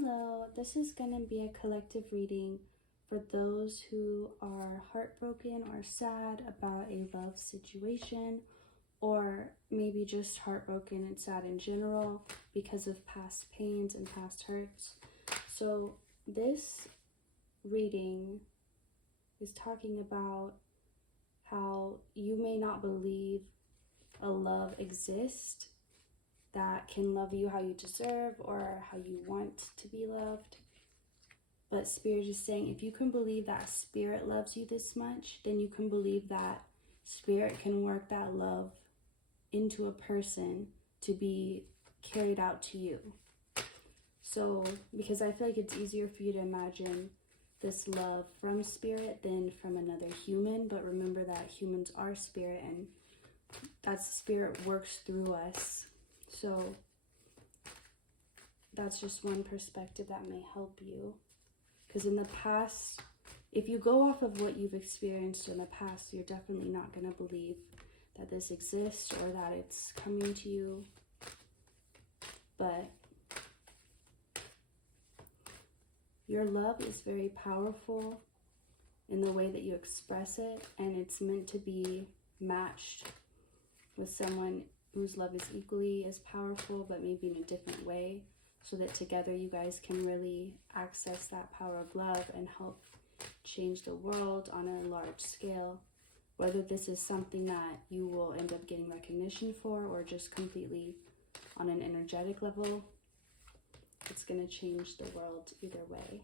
Hello, this is going to be a collective reading for those who are heartbroken or sad about a love situation, or maybe just heartbroken and sad in general because of past pains and past hurts. So this reading is talking about how you may not believe a love exists that can love you how you deserve or how you want to be loved. But Spirit is saying, if you can believe that Spirit loves you this much, then you can believe that Spirit can work that love into a person to be carried out to you. So, because I feel like it's easier for you to imagine this love from Spirit than from another human, but remember that humans are Spirit, and that Spirit works through us. So that's just one perspective that may help you. Because in the past, if you go off of what you've experienced in the past, you're definitely not going to believe that this exists or that it's coming to you. But your love is very powerful in the way that you express it, and it's meant to be matched with someone whose love is equally as powerful, but maybe in a different way, so that together you guys can really access that power of love and help change the world on a large scale. Whether this is something that you will end up getting recognition for or just completely on an energetic level, it's going to change the world either way.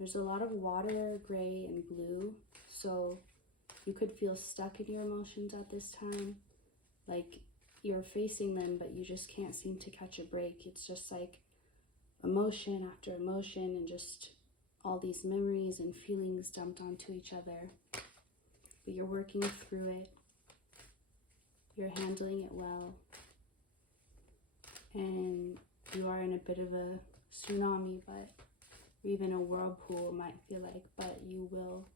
There's a lot of water, gray, and blue, so you could feel stuck in your emotions at this time. Like you're facing them, but you just can't seem to catch a break. It's just like emotion after emotion and just all these memories and feelings dumped onto each other. But you're working through it. You're handling it well. And you are in a bit of a tsunami, or even a whirlpool might feel like, but you will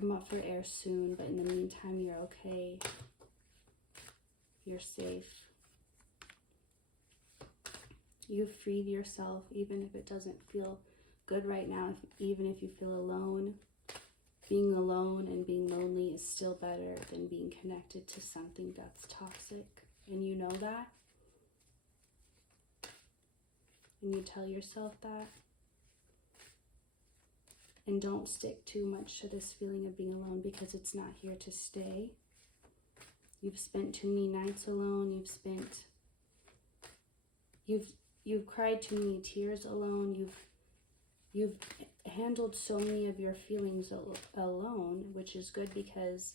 come up for air soon. But in the meantime, you're okay. You're safe. You've freed yourself, even if it doesn't feel good right now, even if you feel alone. Being alone and being lonely is still better than being connected to something that's toxic. And you know that. And you tell yourself that. And don't stick too much to this feeling of being alone, because it's not here to stay. You've spent too many nights alone. You've cried too many tears alone. You've handled so many of your feelings alone, which is good because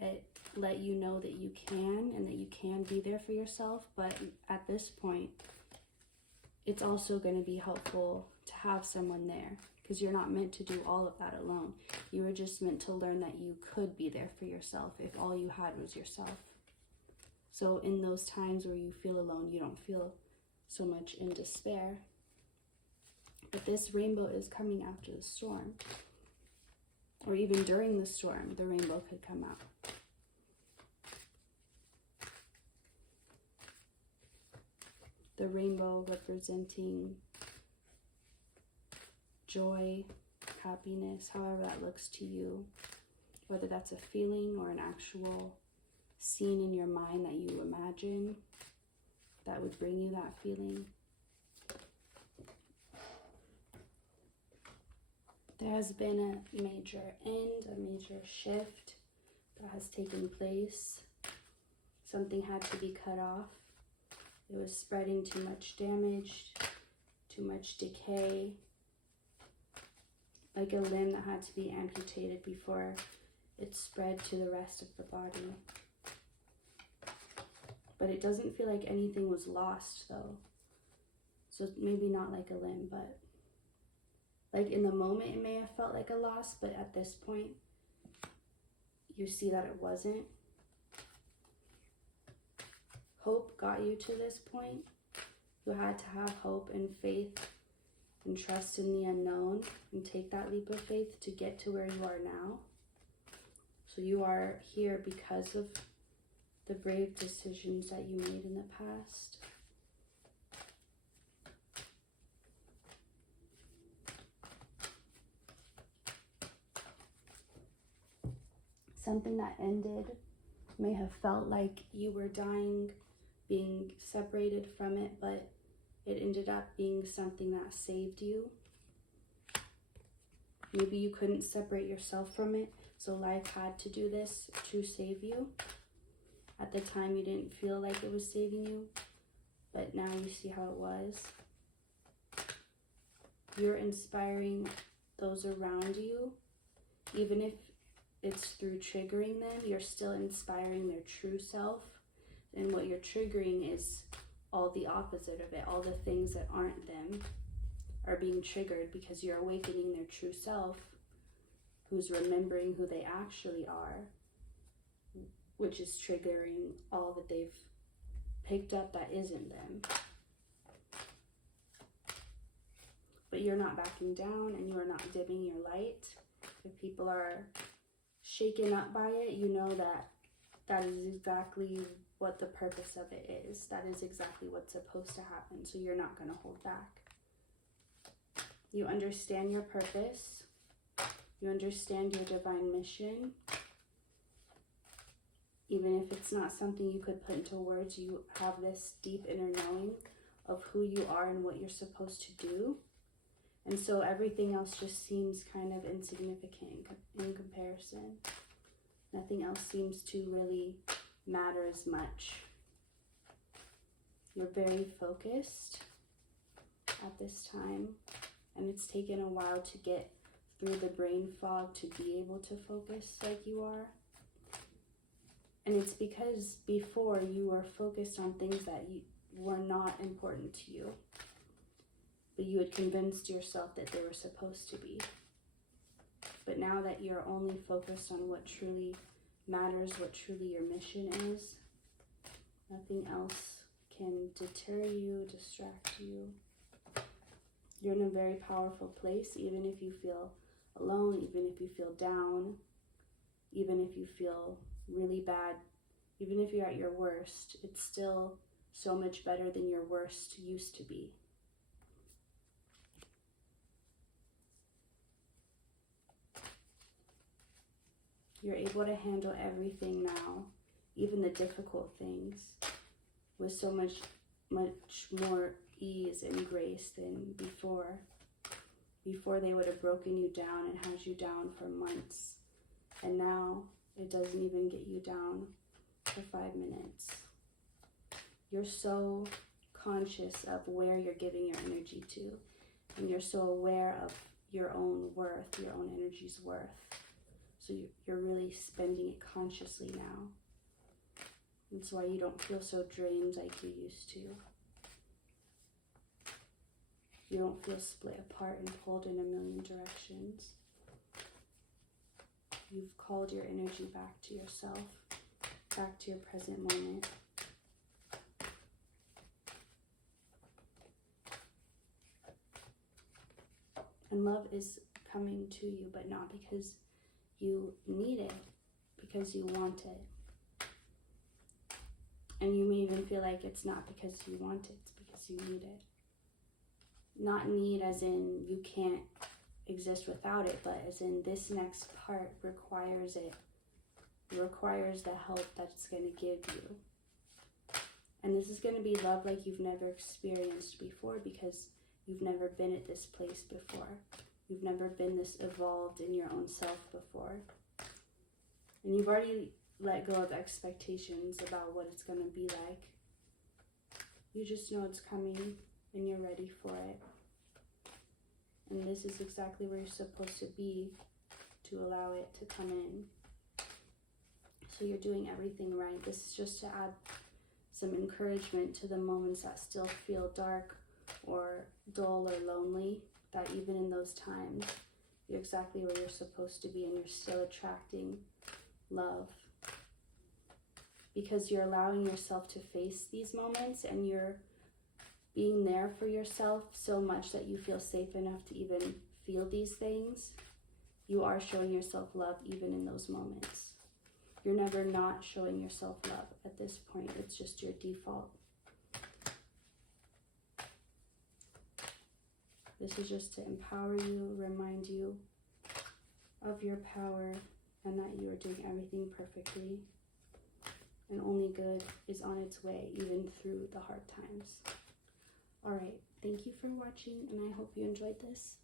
it let you know that you can and that you can be there for yourself. But at this point, it's also going to be helpful to have someone there, because you're not meant to do all of that alone. You were just meant to learn that you could be there for yourself if all you had was yourself. So in those times where you feel alone, you don't feel so much in despair. But this rainbow is coming after the storm. Or even during the storm, the rainbow could come out. The rainbow representing joy, happiness, however that looks to you. Whether that's a feeling or an actual scene in your mind that you imagine that would bring you that feeling. There has been a major end, a major shift that has taken place. Something had to be cut off. It was spreading too much damage, too much decay. Like a limb that had to be amputated before it spread to the rest of the body. But it doesn't feel like anything was lost though. So maybe not like a limb, but like in the moment it may have felt like a loss, but at this point you see that it wasn't. Hope got you to this point. You had to have hope and faith and trust in the unknown and take that leap of faith to get to where you are now. So you are here because of the brave decisions that you made in the past. something that ended may have felt like you were dying, being separated from it, but it ended up being something that saved you. Maybe you couldn't separate yourself from it, so life had to do this to save you. At the time, you didn't feel like it was saving you, but now you see how it was. You're inspiring those around you. Even if it's through triggering them, you're still inspiring their true self. And what you're triggering is all the opposite of it. All the things that aren't them are being triggered because you're awakening their true self, who's remembering who they actually are, which is triggering all that they've picked up that isn't them. But you're not backing down and you're not dimming your light. If people are shaken up by it, you know that that is exactly what the purpose of it is. That is exactly what's supposed to happen. So you're not going to hold back. You understand your purpose. You understand your divine mission. Even if it's not something you could put into words, you have this deep inner knowing of who you are and what you're supposed to do. And so everything else just seems kind of insignificant in comparison. Nothing else seems to really matter as much. You're very focused at this time, and it's taken a while to get through the brain fog to be able to focus like you are. And it's because before you were focused on things that were not important to you, but you had convinced yourself that they were supposed to be. But now that you're only focused on what truly matters, what truly your mission is, nothing else can deter you, distract you. You're in a very powerful place, even if you feel alone, even if you feel down, even if you feel really bad, even if you're at your worst, it's still so much better than your worst used to be. You're able to handle everything now, even the difficult things, with so much more ease and grace than before. Before, they would have broken you down and had you down for months. And now it doesn't even get you down for 5 minutes. You're so conscious of where you're giving your energy to. And you're so aware of your own worth, your own energy's worth. So you're really spending it consciously now. That's why you don't feel so drained like you used to. You don't feel split apart and pulled in a million directions. You've called your energy back to yourself, back to your present moment. And love is coming to you, but not because you need it, because you want it. And you may even feel like it's not because you want it, it's because you need it. Not need as in you can't exist without it, but as in this next part requires it. It requires the help that it's going to give you. And this is going to be love like you've never experienced before, because you've never been at this place before. You've never been this evolved in your own self before. And you've already let go of expectations about what it's going to be like. You just know it's coming and you're ready for it. And this is exactly where you're supposed to be to allow it to come in. So you're doing everything right. This is just to add some encouragement to the moments that still feel dark or dull or lonely, that even in those times, you're exactly where you're supposed to be and you're still attracting love. Because you're allowing yourself to face these moments and you're being there for yourself so much that you feel safe enough to even feel these things. You are showing yourself love even in those moments. You're never not showing yourself love at this point. It's just your default. This is just to empower you, remind you of your power and that you are doing everything perfectly, and only good is on its way, even through the hard times. All right, thank you for watching, and I hope you enjoyed this.